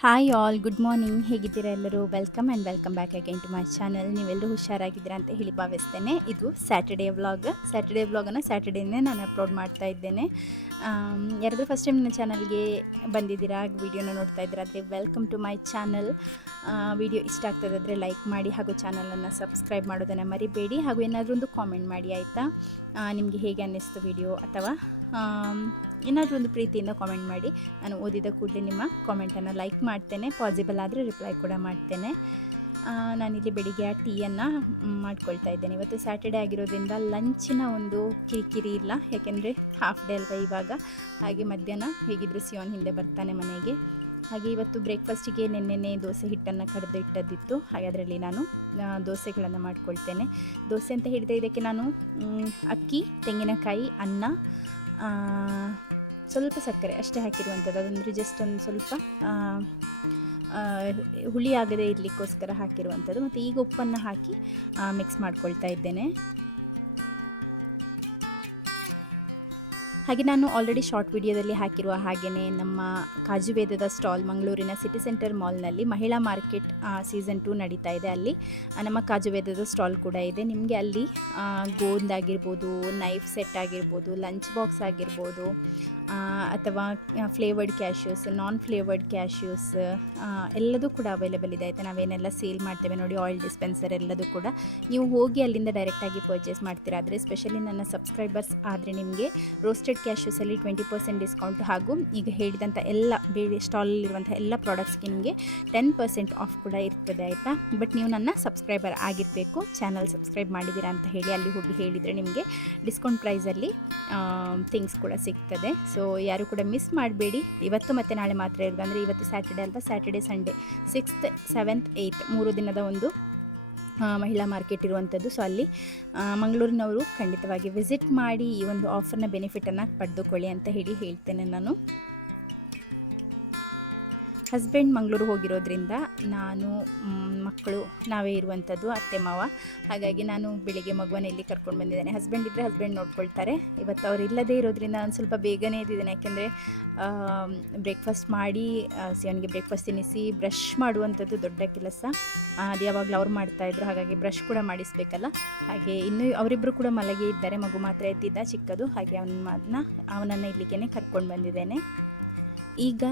Hi all, good morning. ಹೇಗಿದ್ದೀರಾ ಎಲ್ಲರೂ? Welcome and welcome back again to my channel. ನೀವೆಲ್ಲರೂ ಹುಷಾರಾಗಿದ್ದೀರಾ ಅಂತ ಹೇಳಿ ಭಾವಿಸ್ತೇನೆ. ಇದು ಸ್ಯಾಟರ್ಡೇ ವ್ಲಾಗನ್ನು ಸ್ಯಾಟರ್ಡೇನೇ ನಾನು ಅಪ್ಲೋಡ್ ಮಾಡ್ತಾ ಇದ್ದೇನೆ. ಯಾರಾದರೂ ಫಸ್ಟ್ ಟೈಮ್ ನನ್ನ ಚಾನಲ್ಗೆ ಬಂದಿದ್ದೀರಾ, ವಿಡಿಯೋನ ನೋಡ್ತಾ ಇದ್ದೀರಾ ಆದರೆ welcome to my channel. Video ಇಷ್ಟ ಆಗ್ತದಾದರೆ ಲೈಕ್ ಮಾಡಿ ಹಾಗೂ ಚಾನಲನ್ನು ಸಬ್ಸ್ಕ್ರೈಬ್ ಮಾಡೋದನ್ನು ಮರಿಬೇಡಿ. ಹಾಗೂ ಏನಾದರೂ ಒಂದು ಕಾಮೆಂಟ್ ಮಾಡಿ, ಆಯಿತಾ? ನಿಮಗೆ ಹೇಗೆ ಅನ್ನಿಸ್ತು ವಿಡಿಯೋ, ಅಥವಾ ಏನಾದರೂ ಒಂದು ಪ್ರೀತಿಯಿಂದ ಕಾಮೆಂಟ್ ಮಾಡಿ. ನಾನು ಓದಿದ ಕೂಡಲೇ ನಿಮ್ಮ ಕಾಮೆಂಟನ್ನು ಲೈಕ್ ಮಾಡ್ತೇನೆ, ಪಾಸಿಬಲ್ ಆದರೆ ರಿಪ್ಲೈ ಕೂಡ ಮಾಡ್ತೇನೆ. ನಾನಿಲ್ಲಿ ಬೆಳಿಗ್ಗೆ ಟೀಯನ್ನು ಮಾಡ್ಕೊಳ್ತಾ ಇದ್ದೇನೆ. ಇವತ್ತು ಸ್ಯಾಟರ್ಡೇ ಆಗಿರೋದ್ರಿಂದ ಲಂಚಿನ ಒಂದು ಕಿರಿಕಿರಿ ಇಲ್ಲ, ಯಾಕೆಂದರೆ ಹಾಫ್ ಡೇ ಅಲ್ವಾ ಇವಾಗ. ಹಾಗೆ ಮಧ್ಯಾಹ್ನ ಹೇಗಿದ್ದರೂ ಸಿಯೋನ್ ಹಿಂದೆ ಬರ್ತಾನೆ ಮನೆಗೆ. ಹಾಗೆ ಇವತ್ತು ಬ್ರೇಕ್ಫಾಸ್ಟಿಗೆ ನೆನ್ನೆನೇ ದೋಸೆ ಹಿಟ್ಟನ್ನು ಕಡಿದು ಇಟ್ಟದ್ದಿತ್ತು. ಹಾಗೆ ಅದರಲ್ಲಿ ನಾನು ದೋಸೆಗಳನ್ನು ಮಾಡ್ಕೊಳ್ತೇನೆ. ದೋಸೆ ಅಂತ ಹೇಳಿದರೆ ಇದಕ್ಕೆ ನಾನು ಅಕ್ಕಿ, ತೆಂಗಿನಕಾಯಿ, ಅನ್ನ, ಸ್ವಲ್ಪ ಸಕ್ಕರೆ ಅಷ್ಟೇ ಹಾಕಿರುವಂಥದ್ದು. ಅದಂದರೆ ಜಸ್ಟ್ ಒಂದು ಸ್ವಲ್ಪ ಹುಳಿ ಆಗದೇ ಇರಲಿಕ್ಕೋಸ್ಕರ ಹಾಕಿರುವಂಥದ್ದು. ಮತ್ತು ಈಗ ಉಪ್ಪನ್ನು ಹಾಕಿ ಮಿಕ್ಸ್ ಮಾಡ್ಕೊಳ್ತಾ ಇದ್ದೇನೆ. ಹಾಗೆ ನಾನು ಆಲ್ರೆಡಿ ಶಾರ್ಟ್ ವಿಡಿಯೋದಲ್ಲಿ ಹಾಕಿರುವ ಹಾಗೆಯೇ ನಮ್ಮ ಕಾಜುವೇದದ ಸ್ಟಾಲ್ ಮಂಗಳೂರಿನ ಸಿಟಿ ಸೆಂಟರ್ ಮಾಲ್ನಲ್ಲಿ ಮಹಿಳಾ ಮಾರ್ಕೆಟ್ ಸೀಸನ್ 2 ನಡೀತಾ ಇದೆ. ಅಲ್ಲಿ ನಮ್ಮ ಕಾಜುವೇದದ ಸ್ಟಾಲ್ ಕೂಡ ಇದೆ. ನಿಮಗೆ ಅಲ್ಲಿ ಗೋಂದ್ ಆಗಿರ್ಬೋದು, ನೈಫ್ ಸೆಟ್ ಆಗಿರ್ಬೋದು, ಲಂಚ್ ಬಾಕ್ಸ್ ಆಗಿರ್ಬೋದು, ಅಥವಾ ಫ್ಲೇವರ್ಡ್ ಕ್ಯಾಶ್ಯೂಸ್, ನಾನ್ ಫ್ಲೇವರ್ಡ್ ಕ್ಯಾಶ್ಯೂಸ್ ಎಲ್ಲದೂ ಕೂಡ ಅವೈಲೇಬಲ್ ಇದೆ, ಆಯಿತಾ? ನಾವೇನೆಲ್ಲ ಸೇಲ್ ಮಾಡ್ತೇವೆ ನೋಡಿ, ಆಯಿಲ್ ಡಿಸ್ಪೆನ್ಸರ್ ಎಲ್ಲದೂ ಕೂಡ ನೀವು ಹೋಗಿ ಅಲ್ಲಿಂದ ಡೈರೆಕ್ಟಾಗಿ ಪರ್ಚೇಸ್ ಮಾಡ್ತೀರಾ. ಆದರೆ ಸ್ಪೆಷಲಿ ನನ್ನ ಸಬ್ಸ್ಕ್ರೈಬರ್ಸ್ ಆದರೆ ನಿಮಗೆ ರೋಸ್ಟೆಡ್ ಕ್ಯಾಶ್ಯೂಸಲ್ಲಿ 20% ಡಿಸ್ಕೌಂಟ್, ಹಾಗೂ ಈಗ ಹೇಳಿದಂಥ ಎಲ್ಲ ಬೇರೆ ಸ್ಟಾಲಲ್ಲಿರುವಂಥ ಎಲ್ಲ ಪ್ರಾಡಕ್ಟ್ಸ್ಗೆ ನಿಮಗೆ 10% ಆಫ್ ಕೂಡ ಇರ್ತದೆ, ಆಯಿತಾ? ಬಟ್ ನೀವು ನನ್ನ ಸಬ್ಸ್ಕ್ರೈಬರ್ ಆಗಿರಬೇಕು. ಚಾನಲ್ ಸಬ್ಸ್ಕ್ರೈಬ್ ಮಾಡಿದ್ದೀರಾ ಅಂತ ಹೇಳಿ ಅಲ್ಲಿ ಹೋಗಿ ಹೇಳಿದರೆ ನಿಮಗೆ ಡಿಸ್ಕೌಂಟ್ ಪ್ರೈಸಲ್ಲಿ ಥಿಂಗ್ಸ್ ಕೂಡ ಸಿಗ್ತದೆ. ಸೊ ಯಾರು ಕೂಡ ಮಿಸ್ ಮಾಡಬೇಡಿ. ಇವತ್ತು ಮತ್ತು ನಾಳೆ ಮಾತ್ರ ಇರೋದು, ಅಂದರೆ ಇವತ್ತು ಸ್ಯಾಟರ್ಡೇ ಅಲ್ವಾ, Saturday Sunday 6th 7th 8th 3 ದಿನದ ಒಂದು ಮಹಿಳಾ ಮಾರ್ಕೆಟ್ ಇರುವಂಥದ್ದು. ಸೊ ಅಲ್ಲಿ ಮಂಗಳೂರಿನವರು ಖಂಡಿತವಾಗಿ ವಿಸಿಟ್ ಮಾಡಿ ಈ ಒಂದು ಆಫರ್ನ ಬೆನಿಫಿಟನ್ನು ಪಡೆದುಕೊಳ್ಳಿ ಅಂತ ಹೇಳ್ತೇನೆ ನಾನು. ಹಸ್ಬೆಂಡ್ ಮಂಗಳೂರು ಹೋಗಿರೋದ್ರಿಂದ ನಾನು, ಮಕ್ಕಳು ನಾವೇ ಇರುವಂಥದ್ದು, ಅತ್ತೆ ಮಾವ. ಹಾಗಾಗಿ ನಾನು ಬೆಳಿಗ್ಗೆ ಮಗುವನ್ನು ಇಲ್ಲಿ ಕರ್ಕೊಂಡು ಬಂದಿದ್ದೇನೆ. ಹಸ್ಬೆಂಡ್ ಇದ್ದರೆ ಹಸ್ಬೆಂಡ್ ನೋಡ್ಕೊಳ್ತಾರೆ. ಇವತ್ತು ಅವ್ರು ಇಲ್ಲದೇ ಇರೋದ್ರಿಂದ ನಾನು ಸ್ವಲ್ಪ ಬೇಗನೆ ಎದ್ದಿದ್ದೇನೆ, ಯಾಕೆಂದರೆ ಬ್ರೇಕ್ಫಾಸ್ಟ್ ಮಾಡಿ ಸಿಯೋನಿಗೆ ಬ್ರೇಕ್ಫಾಸ್ಟ್ ತಿನ್ನಿಸಿ ಬ್ರಷ್ ಮಾಡುವಂಥದ್ದು ದೊಡ್ಡ ಕೆಲಸ. ಅದು ಯಾವಾಗಲೂ ಅವ್ರು ಮಾಡ್ತಾಯಿದ್ರು, ಹಾಗಾಗಿ ಬ್ರಷ್ ಕೂಡ ಮಾಡಿಸಬೇಕಲ್ಲ. ಹಾಗೆ ಇನ್ನೂ ಅವರಿಬ್ಬರು ಕೂಡ ಮಲಗಿ ಇದ್ದಾರೆ, ಮಗು ಮಾತ್ರ ಎದ್ದಿದ್ದ ಚಿಕ್ಕದು. ಹಾಗೆ ಅವನನ್ನು ಇಲ್ಲಿಗೆ ಕರ್ಕೊಂಡು ಬಂದಿದ್ದೇನೆ. ಈಗ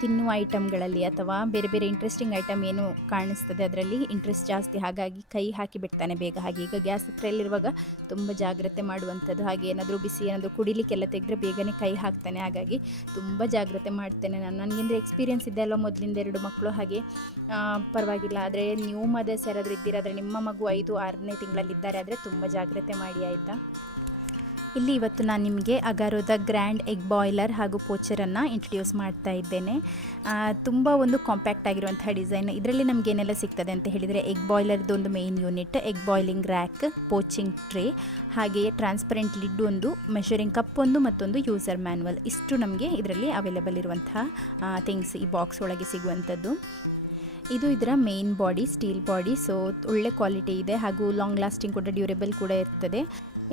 ತಿನ್ನುವ ಐಟಮ್ಗಳಲ್ಲಿ ಅಥವಾ ಬೇರೆ ಬೇರೆ ಇಂಟ್ರೆಸ್ಟಿಂಗ್ ಐಟಮ್ ಏನು ಕಾಣಿಸ್ತದೆ ಅದರಲ್ಲಿ ಇಂಟ್ರೆಸ್ಟ್ ಜಾಸ್ತಿ, ಹಾಗಾಗಿ ಕೈ ಹಾಕಿ ಬಿಡ್ತಾನೆ ಬೇಗ. ಹಾಗೆ ಈಗ ಗ್ಯಾಸ್ ಹತ್ರಲ್ಲಿರುವಾಗ ತುಂಬ ಜಾಗ್ರತೆ ಮಾಡುವಂಥದ್ದು. ಹಾಗೆ ಏನಾದರೂ ಬಿಸಿ ಏನಾದರೂ ಕುಡಿಲಿಕ್ಕೆಲ್ಲ ತೆಗೆದ್ರೆ ಬೇಗನೆ ಕೈ ಹಾಕ್ತಾನೆ, ಹಾಗಾಗಿ ತುಂಬ ಜಾಗ್ರತೆ ಮಾಡ್ತೇನೆ ನಾನು. ನನಗಿಂದ್ರೆ ಎಕ್ಸ್ಪೀರಿಯೆನ್ಸ್ ಇದೆ ಅಲ್ವ, ಮೊದಲಿಂದ 2 ಮಕ್ಕಳು, ಹಾಗೆ ಪರವಾಗಿಲ್ಲ. ಆದರೆ ನ್ಯೂ ಮದರ್ಸ್ ಯಾರಾದರೂ ಇದ್ದೀರಾದರೆ, ನಿಮ್ಮ ಮಗು 5-6ನೇ ತಿಂಗಳಲ್ಲಿದ್ದಾರೆ ಆದರೆ ತುಂಬ ಜಾಗ್ರತೆ ಮಾಡಿ, ಆಯಿತಾ? ಇಲ್ಲಿ ಇವತ್ತು ನಾನು ನಿಮಗೆ ಅಗಾರೋದ ಗ್ರ್ಯಾಂಡ್ ಎಗ್ ಬಾಯ್ಲರ್ ಹಾಗೂ ಪೋಚರನ್ನು ಇಂಟ್ರೊಡ್ಯೂಸ್ ಮಾಡ್ತಾ ಇದ್ದೇನೆ. ತುಂಬ ಒಂದು ಕಾಂಪ್ಯಾಕ್ಟ್ ಆಗಿರುವಂಥ ಡಿಸೈನ್. ಇದರಲ್ಲಿ ನಮಗೆ ಏನೆಲ್ಲ ಸಿಗ್ತದೆ ಅಂತ ಹೇಳಿದರೆ, ಎಗ್ ಬಾಯ್ಲರ್ದು ಒಂದು main unit, egg boiling rack, poaching tray, ಹಾಗೆಯೇ ಟ್ರಾನ್ಸ್ಪರೆಂಟ್ ಲಿಡ್ ಒಂದು, ಮೆಷರಿಂಗ್ ಕಪ್ ಒಂದು, ಮತ್ತೊಂದು ಯೂಸರ್ ಮ್ಯಾನ್ಯಲ್. ಇಷ್ಟು ನಮಗೆ ಇದರಲ್ಲಿ ಅವೈಲೇಬಲ್ ಇರುವಂತಹ ಥಿಂಗ್ಸ್ ಈ ಬಾಕ್ಸ್ ಒಳಗೆ ಸಿಗುವಂಥದ್ದು. ಇದು ಇದರ main body, steel body. So ಒಳ್ಳೆ ಕ್ವಾಲಿಟಿ ಇದೆ, ಹಾಗೂ ಲಾಂಗ್ ಲಾಸ್ಟಿಂಗ್ ಕೂಡ, ಡ್ಯೂರೇಬಲ್ ಕೂಡ ಇರ್ತದೆ.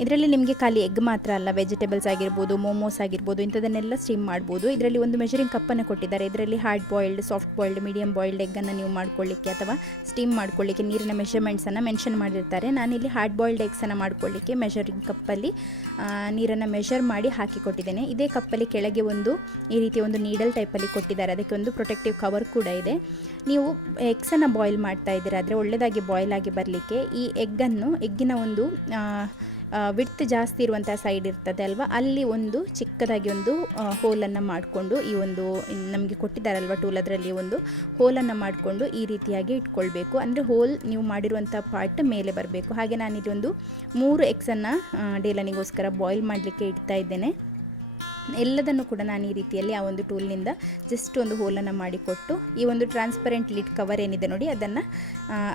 ಇದರಲ್ಲಿ ನಿಮಗೆ ಖಾಲಿ ಎಗ್ ಮಾತ್ರ ಅಲ್ಲ, ವೆಜಿಟೇಬಲ್ಸ್ ಆಗಿರ್ಬೋದು, ಮೋಮೋಸ್ ಆಗಿರ್ಬೋದು, ಇಂಥದನ್ನೆಲ್ಲ ಸ್ಟೀಮ್ ಮಾಡ್ಬೋದು. ಇದರಲ್ಲಿ ಒಂದು ಮೆಷರಿಂಗ್ ಕಪ್ಪನ್ನು ಕೊಟ್ಟಿದ್ದಾರೆ. ಇದರಲ್ಲಿ hard boiled, soft boiled, medium boiled ಎಗ್ಗನ್ನು ನೀವು ಮಾಡ್ಕೊಳ್ಳಿಕ್ಕೆ ಅಥವಾ ಸ್ಟೀಮ್ ಮಾಡ್ಕೊಳ್ಳಿಕ್ಕೆ ನೀರಿನ ಮೆಷರ್ಮೆಂಟ್ಸನ್ನು ಮೆನ್ಷನ್ ಮಾಡಿರ್ತಾರೆ. ನಾನಿಲ್ಲಿ ಹಾರ್ಡ್ ಬಾಯ್ಲ್ಡ್ ಎಗ್ಸನ್ನು ಮಾಡ್ಕೊಳ್ಳಿಕ್ಕೆ ಮೆಷರಿಂಗ್ ಕಪ್ಪಲ್ಲಿ ನೀರನ್ನು ಮೆಷರ್ ಮಾಡಿ ಹಾಕಿಕೊಟ್ಟಿದ್ದೇನೆ. ಇದೇ ಕಪ್ಪಲ್ಲಿ ಕೆಳಗೆ ಒಂದು ಈ ರೀತಿಯ ಒಂದು ನೀಡಲ್ ಟೈಪಲ್ಲಿ ಕೊಟ್ಟಿದ್ದಾರೆ, ಅದಕ್ಕೆ ಒಂದು ಪ್ರೊಟೆಕ್ಟಿವ್ ಕವರ್ ಕೂಡ ಇದೆ. ನೀವು ಎಗ್ಸನ್ನು ಬಾಯ್ಲ್ ಮಾಡ್ತಾ ಇದ್ದೀರಾ ಆದರೆ ಒಳ್ಳೆಯದಾಗಿ ಬಾಯ್ಲ್ ಆಗಿ ಬರಲಿಕ್ಕೆ ಈ ಎಗ್ಗಿನ ಒಂದು ವಿಡ್ತ್ ಜಾಸ್ತಿ ಇರುವಂಥ ಸೈಡ್ ಇರ್ತದೆ ಅಲ್ವಾ, ಅಲ್ಲಿ ಒಂದು ಚಿಕ್ಕದಾಗಿ ಒಂದು ಹೋಲನ್ನು ಮಾಡಿಕೊಂಡು, ಈ ಒಂದು ನಮಗೆ ಕೊಟ್ಟಿದ್ದಾರಲ್ವ ಟೂಲ್, ಅದರಲ್ಲಿ ಒಂದು ಹೋಲನ್ನು ಮಾಡಿಕೊಂಡು ಈ ರೀತಿಯಾಗಿ ಇಟ್ಕೊಳ್ಬೇಕು. ಅಂದರೆ ಹೋಲ್ ನೀವು ಮಾಡಿರುವಂಥ ಪಾರ್ಟ್ ಮೇಲೆ ಬರಬೇಕು. ಹಾಗೆ ನಾನಿಲ್ಲಿ ಒಂದು 3 ಎಗ್ಸನ್ನು ಡೇಲನಿಗೋಸ್ಕರ ಬಾಯ್ಲ್ ಮಾಡಲಿಕ್ಕೆ ಇಡ್ತಾ ಇದ್ದೇನೆ. ಎಲ್ಲದನ್ನು ಕೂಡ ನಾನು ಈ ರೀತಿಯಲ್ಲಿ ಆ ಒಂದು ಟೂಲ್ನಿಂದ ಜಸ್ಟ್ ಒಂದು ಹೋಲನ್ನು ಮಾಡಿಕೊಟ್ಟು, ಈ ಒಂದು ಟ್ರಾನ್ಸ್ಪರೆಂಟ್ ಲಿಡ್ ಕವರ್ ಏನಿದೆ ನೋಡಿ,